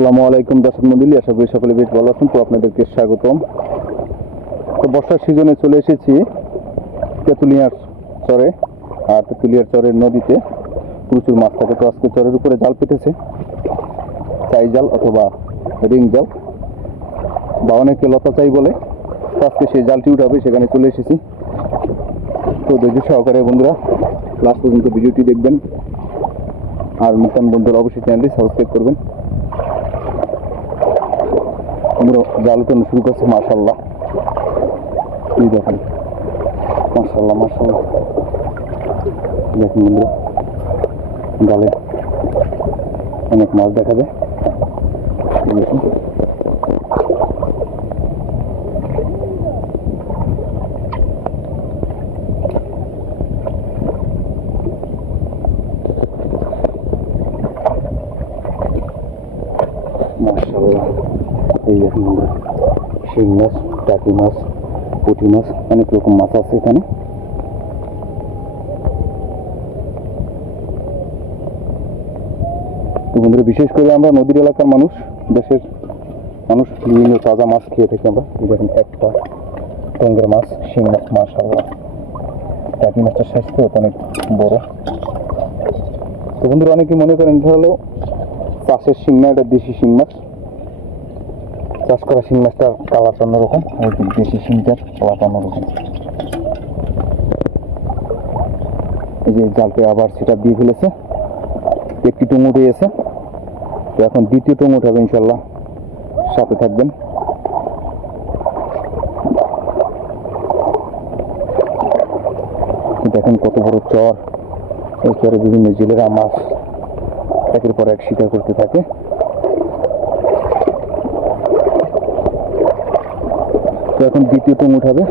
আসসালামু আলাইকুম দর্শক মন্ডলী, আশা করি সকলে বেশ ভালো আছেন। তো আপনাদেরকে স্বাগতম। তো বর্ষার সিজনে চলে এসেছি তেঁতুলিয়ার চরে, আর তেঁতুলিয়ার চরের নদীতে। প্রচুর মাছ থাকে, তো আজকে চরের উপরে জাল পেতেছে চাই জাল অথবা রিং জাল, বা অনেকে লতা চাই বলে। তো আজকে সেই জালটি উঠাবে, সেখানে চলে এসেছি। তো ধৈর্য সহকারে বন্ধুরা লাস্ট পর্যন্ত ভিডিওটি দেখবেন। আর নতুন বন্ধুরা অবশ্যই চ্যানেলটি সাবস্ক্রাইব করবেন। আমরা জাল উঠানো শুরু করছি মাশাল্লাহ এই দেখেন মাশাল্লাহ মাশাল্লাহ দেখুন বন্ধুরা, জালে অনেক মাছ দেখা যায়। দেখুন মাশাল্লাহ এই দেখুন শিং মাছ, টাকি মাছ, পুঁটি মাছ, অনেক রকম মাছ আছে এখানে। বন্ধুরা, বিশেষ করে আমরা নদীর এলাকার মানুষ, দেশের মানুষ, বিভিন্ন তাজা মাছ খেয়ে থাকি আমরা। দেখুন একটা টঙ্গের মাছ, শিং মাছ মাশাল্লাহ টাকি মাছটার স্বাস্থ্য অনেক বড়। তো বন্ধুরা অনেকে মনে করেন হলো চাষের শিং না, এটা দেশি শিং মাছ। চাষ করা শিং মাছটার কালার অন্যরকম ওই দেশি শিংটার কালার অন্যরকম এই যে জালকে আবার সেটা দিয়ে ফেলেছে, একটি টুং গেছে। তো এখন দ্বিতীয় টুং উঠাবে ইনশাল্লাহ, সাথে থাকবেন। দেখেন কত বড় চর, এই চরে বিভিন্ন জেলেরা মাছ একের পর এক শিকার করতে থাকে। তো এখন দ্বিতীয় টুং উঠাবে।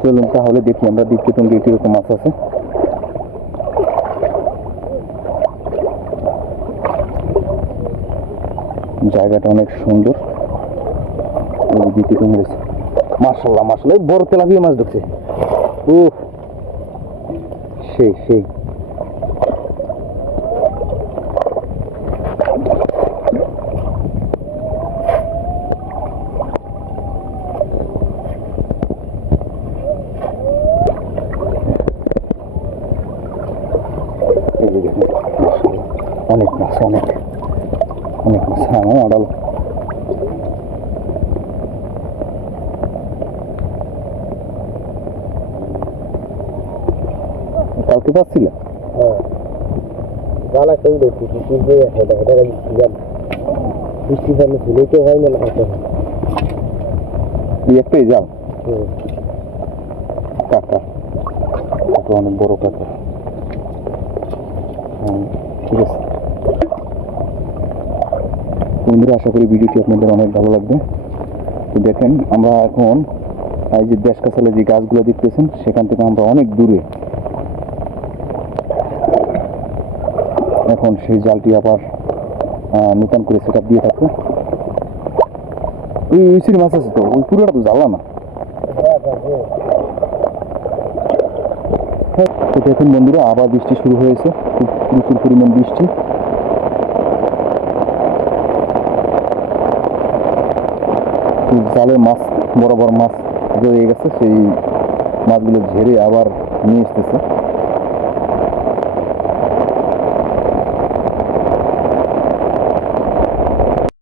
চলুন তাহলে দেখি আমরা দ্বিতীয় টুঙ্গে কীরকম মাছ আছে। জায়গাটা অনেক সুন্দর। দ্বিতীয় টুং মার্শাল্লাহ মার্শাল্লাহ বড় তেলাপিয়া মাছ ঢুকছে ও সেই সেই এই যে দেখুন মাশাআল্লাহ, অনেক মাছ অনেক অনেক মাছ। হ্যাঁ আড়াল কালকে পাচ্ছিলে হ্যাঁ। গালা সেই দেখছি বৃষ্টির যে হেডা হেডা যান বৃষ্টি পানি ঝুলেতে হয় না লাগাতে হয়। একটাই যাও। কাকা কাকা অনেক বড় কাকা। হ্যাঁ ঠিক আছে। বন্ধুরা, আশা করি ভিডিওটি আপনাদের অনেক ভালো লাগবে। তো দেখেন, আমরা এখন এই যে দেশ কাছালে যে গাছগুলো দেখতেছেন, সেখান থেকে আমরা অনেক দূরে। এখন সেই জালটি আবার নতুন করে সেট দিয়ে থাকবে। ওই সিঁড়ি মাছ আছে তো, ওই পুরোটা তো জ্বালা না। দেখুন বন্ধুরা, আবার বৃষ্টি শুরু হয়েছে খুব প্রচুর পরিমাণ বৃষ্টি। জালে মাছ বড় বড় মাছ রয়ে গেছে সেই মাছগুলো ঝেড়ে আবার নিয়ে এসতেছে